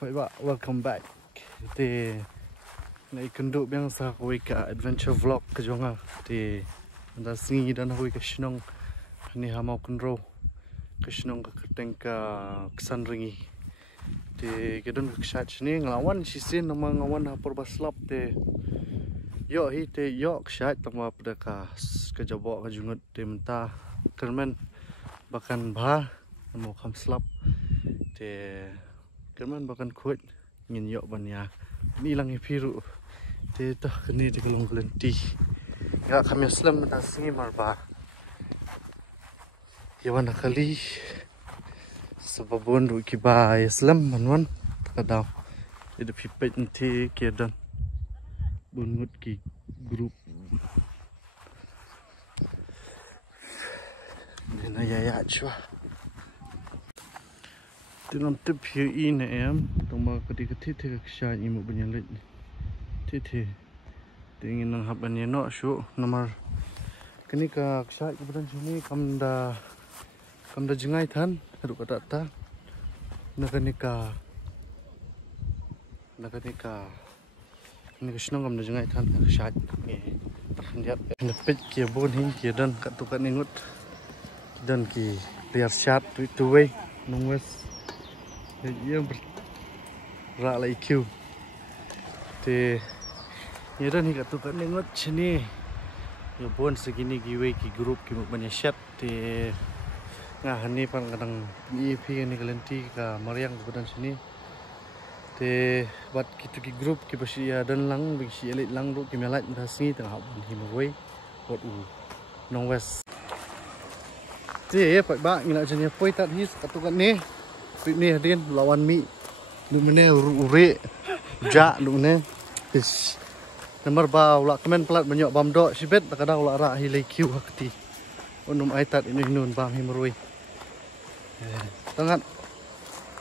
Vậy bạn, welcome back. Thì này cần độ biang sa koi ka adventure vlog ka jonga. Thì da singi dan hoi ka shnong ni hamau kunro. Ka shnong ka keteng ka kesan ringi. Thì cái đơn shat ni nglawan sisin nama ngawan hapor baslap te. Yo hi te yo shat tama pada ka jabo ka jungut te menta kermen bahkan bah mau kam slap te kerman bahkan kuat ngin yok banya ni lang ipiru te tah kini di kelong kelenti ya kami aslam nasingi marba yawan kali sebabun du kiba islam manwan kadau itu pipet nanti kedan bungut ki grup dina ya chua Tinam tip here in em, toma ketika titik kesya imu penyalit, titik, tingin nang haban ye no show nomor, kini ka kesya kebetulan sini kamda jengai tan, aduk kata ta, nakani ka senang kamda jengai tan kesya ni, dia nepet kia bon hing kia dan kat tukan ingut, dan ki liar syat tu way nungwes. Yang berak lagi Q. Te, ni dah ni kat tu kan nengot sini. Ya pun segini giveaway ki grup ki banyak chat. Te, ngah ni pan kadang EP ni kelenti ka Mariang kebetulan sini. Te, buat kita ki grup ki pasti dan lang bagi elit lang ru ki melat dah sini tengah pun himaway buat nong west. Te, pak bak ngilak jenis poi tak his kat tu kan ni. Ni hadin lawan mi lu mene ure ja lu mene is nomor ba ula kemen pelat banyak bamdo sibet takada ula ra hilai kiu hakti unum aitat ini nun bam himrui tangat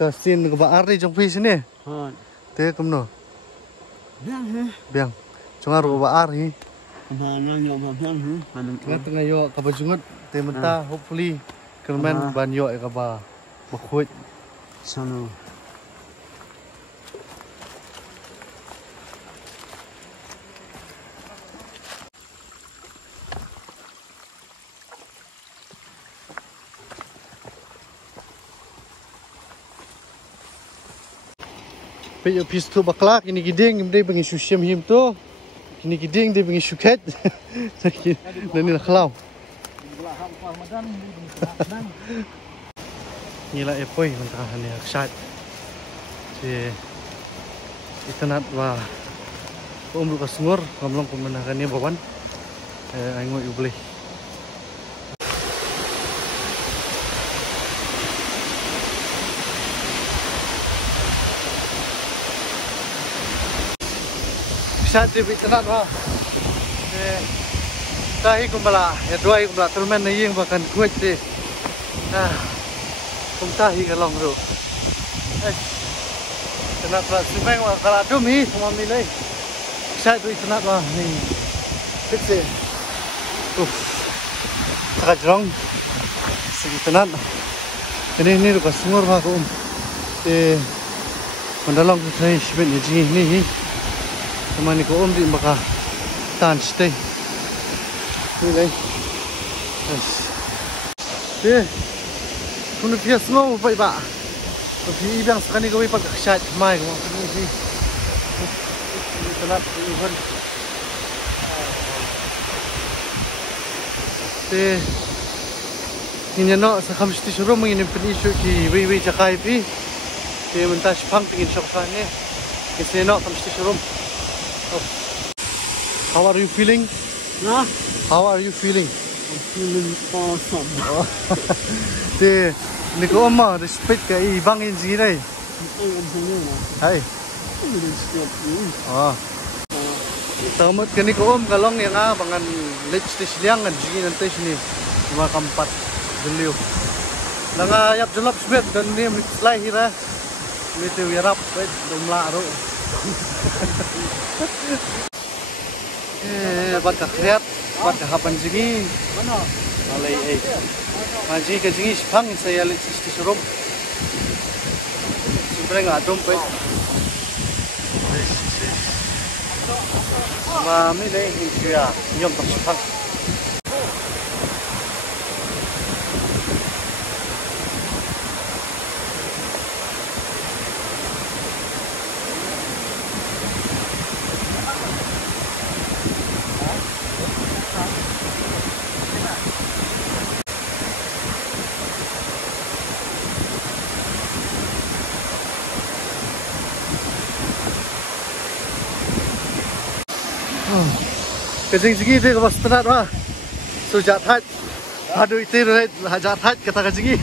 ke sin ke baar ni jong pi sini ha te kumno biang he biang cungar baar hi mana yo ba biang hu tengah yo ka bajungut te menta hopefully kermen ban yo ka ba bakhuit Sano. Peyo pistu baklak ini giding dia bengi susyam him tu. Ini giding dia bengi suket. Sakit. Dan ini khalau. Nila epoi mentahan ni aksat. Si itanat wa lu kasungur kamlong pemenakan ni bawan. Aingo ubli. Aksat di itanat wa. Tahi kumbala, ya dua kumbala termen ni yang bahkan kuat di. Không tahi kalong ro. Kenapa pula simeng wa kaladum hi sama milai. Saya tu kenapa ni. Kecil. Sangat jong. Segi tenan. Ini luka sumur ba ko. Mandalong ko sai sibet ni ji ni hi. Sama ni ko di maka tan stay. Milai. Kunu pia semua baik pak. Tapi biang sekali kau ipat kesat mai kau ini sih. Ini telat event. Ini nak sekam mesti suruh mengini penisu ki wei cakai pi. Minta sepang pingin syoksan ni. Kisah nak mesti suruh. How are you feeling? Nah. How are you feeling? I'm feeling awesome. Ni ko amma respect ka ibang inji dai. Hai. Tamat kani ko kalong yang bangan lech stage liang kan ji nanti sini cuma kampat beliau. Langa yap jelap sebet dan ni slai hira. Ni tu yarap wet domla ro. Bat ka kreat, bat ka hapan sini. Mana? Alai Maji ke jingi sepang saya lihat di serum. Sebenarnya nggak dompet. Mà mấy đây thì kìa nhom tập thăng. Cái gì gì thế có start mà số chặt thạch aduh itu right hajat thạch kata cái gì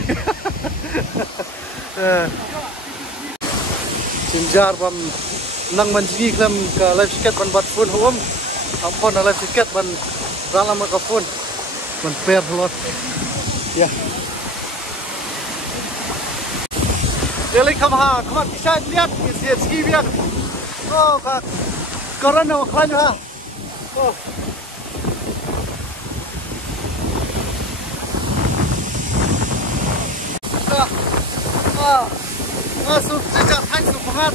sinjar ban nang man gì klam ka live skate ban bat phone home ampun live skate ban dalam ka phone ban pair lot ya Eli come bisa lihat isi ski biar oh kak corona klan ha oh masuk sejak hai semangat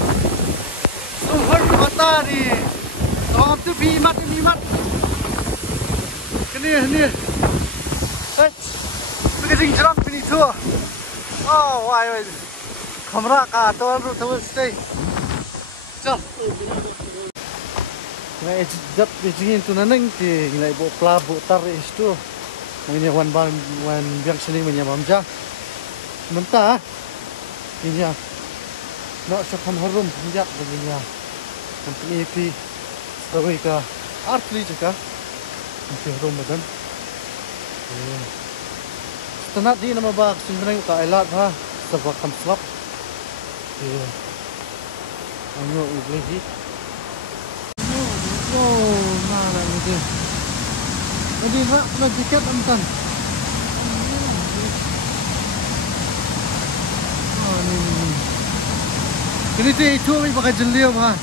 suhur mata ni tolong tu bimat kini hai begitu jerang pini tu oh why kamera ka tuan tu stay jom ngai jap bijingin tu naneng ti ngai bo pla bo tar istu ini wan biang sini menyamam ja mentah ini ya nak sekam harum penjak begini ya company pi sebagai ka artli juga mesti harum badan setelah di nama bak sebenarnya ka elat ha sebab kam slap anu ublehi mana ni jadi nak kena tiket amtan ini tu itu kami pakai jeliau ha.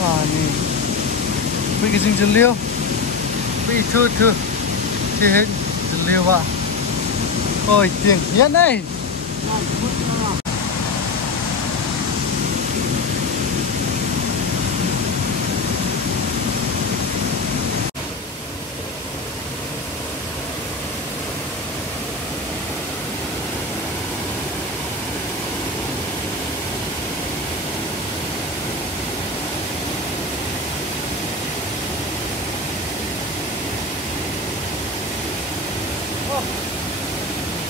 Wah ni, pergi sini jeliau, pergi tu sih jeliau ha. Oh tiang, ya nai.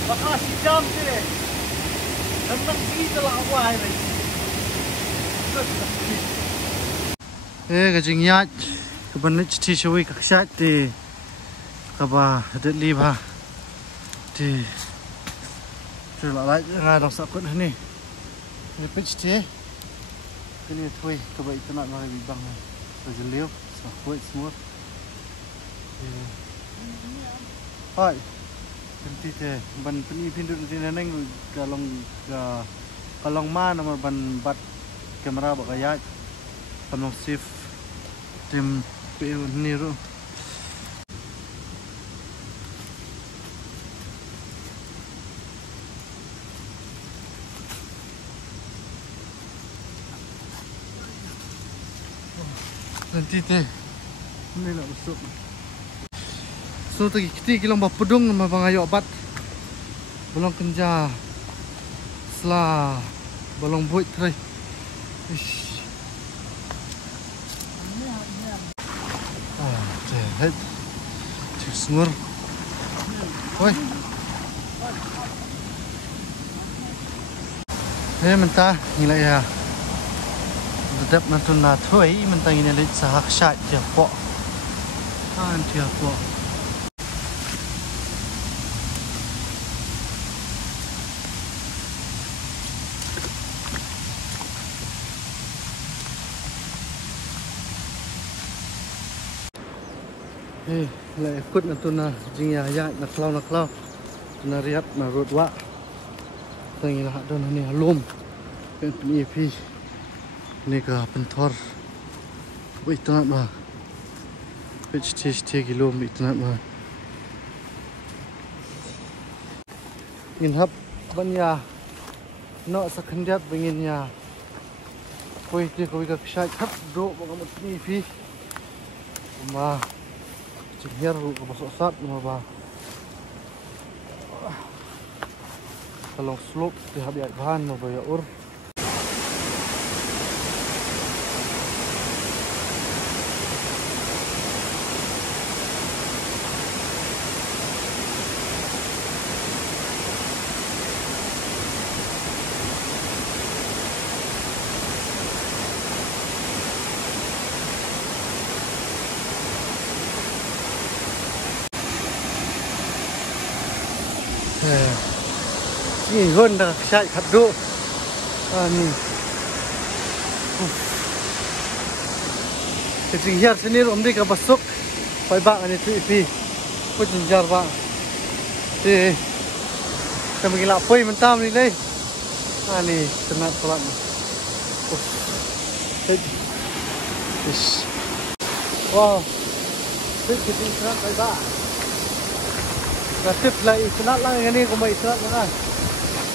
Makasih jam sini. Nampak kita lah awal ni. Kajing yat, kebenar citi syawi kaksat di kaba ada liba di terlalu ngai dong sakut ni. Ni peciti, kini tuai kaba itu nak makan bibang, sejeliu, sakut semua. Hai. Nanti teh ban peni pindu nanti neneng kalong mana ban bat kamera bak ayat kalong shift tim niru nanti teh ini nak masuk. So tadi kita kilang bapedung nama bang ayo obat bolong kenja selah bolong buat try head cek semur oi mentah nilai ya tetap nantun na thui mentah ini leh sahak syat dia pok dia pok lại kut na tu na jing ya na klau na riat na rot wa tangi la don ni halum pen ni pi ni ka pentor wei tu na PHT kilo mitnat ma. Ingin hap banya no sakandiat bengin ya. Koi dia koi ka kisah hap do bangamut ni fi. Ma ciknya ru ka masuk sat ma ba. Kalau slope di habiat bahan ma ba ya ur. Ini hon dah kisah kado. Ni. Ketinggian sini omdi ka basuk. Pai bak ani tu ipi. Ko jinjar bak. Di. Kami gila poi mentam ni leh. Ni kena pelat. Wow. Ketinggian pai bak. Nasib lah isnat lah yang ni kau mai isnat mana?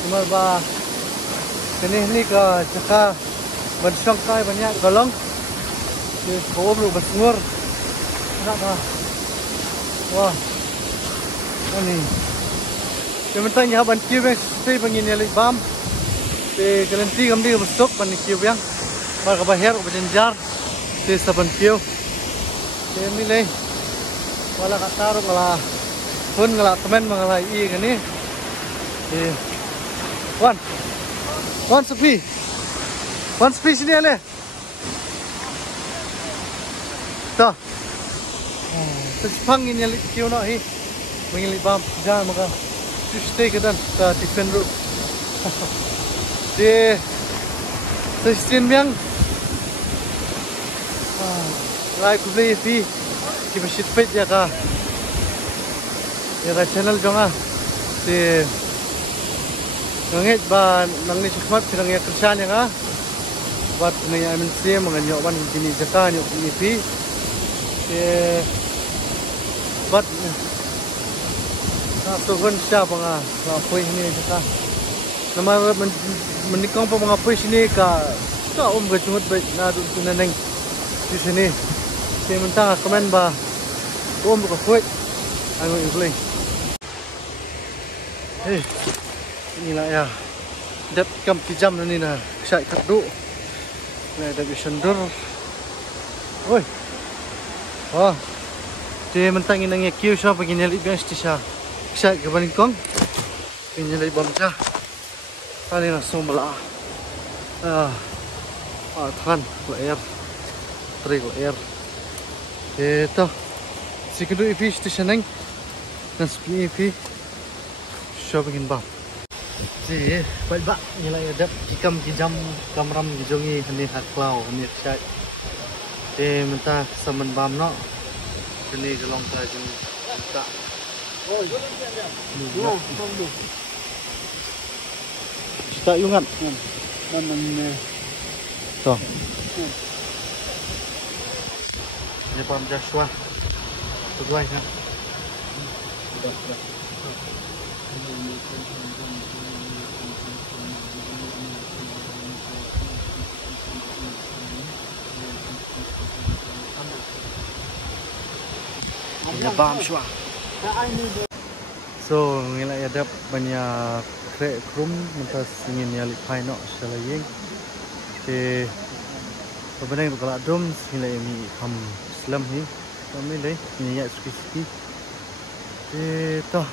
Cuma bah ini ke cakap bersangkai banyak golong. Di bawah belum bersungur. Nak bah? Wah, ini. Yang penting ya bantu yang stay bangin yang bam. Di kelenti kami besok bantu yang bagai bahaya berjenjar di saban piu. Di milih wala katar wala pun ngelak temen mengalai i kan ni. One sepi sini ale. Dah. Sespang ini yang kau nak hi, mengilik bam jangan maka stay kedan ta tifen ru. Di sestin biang. Like beli fi kita shitpet ya ka. Ya channel jonga di ngangit ba nang ni sikmat pirang ya kerjaan yang buat ni MNC menganyo ban kini jaka nyok ipi buat satu kan siapa ngapoi ini jaka nama menikang pa ngapoi sini ka gajungut baik na tu naneng di sini sementara komen ba ka kuat anu ibling. Inilah ya. Dap kam kijam ni na. Syai kadu. Nah, ada bisandur. Oi. Wah. Dia mentang inang ya kiu siapa begini lip yang stisha. Syai ke balingkong. Ini lip bamca. Kali langsung belah. Tahan air. Trik air. Itu. Si kedua ipi stisha neng. Nasbi ipi. Shopping bam. Ji, baik bak nilai ada ikam kijam kamram gijongi hani haklau hani syai. Mentah saman bam no. Ini gelong tajam tak. Oh, dua tunggu. Tak yungat. Mana toh. Ini pam Joshua. Tujuan kan. Bam shwa. So ngilai ada banyak krek krum mentas ingin nyali paino selaying. Ke bebenang kalau dom ngilai mi ham Islam ni. Kami leh nyak suki-suki. Toh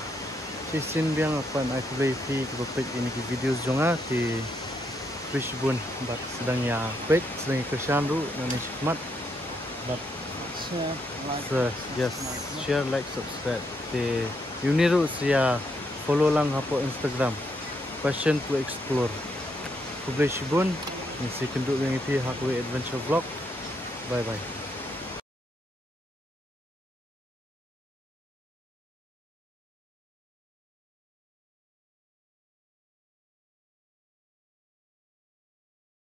sisin biang apa nak play fi ke ini video jonga di Krishbun bat sedang ya pet sedang kerjaan tu dan hikmat bat share like subscribe di Uniru sia follow lang hapo Instagram passion to explore Krishbun ni si kenduk yang itu hakwe adventure vlog. Bye bye.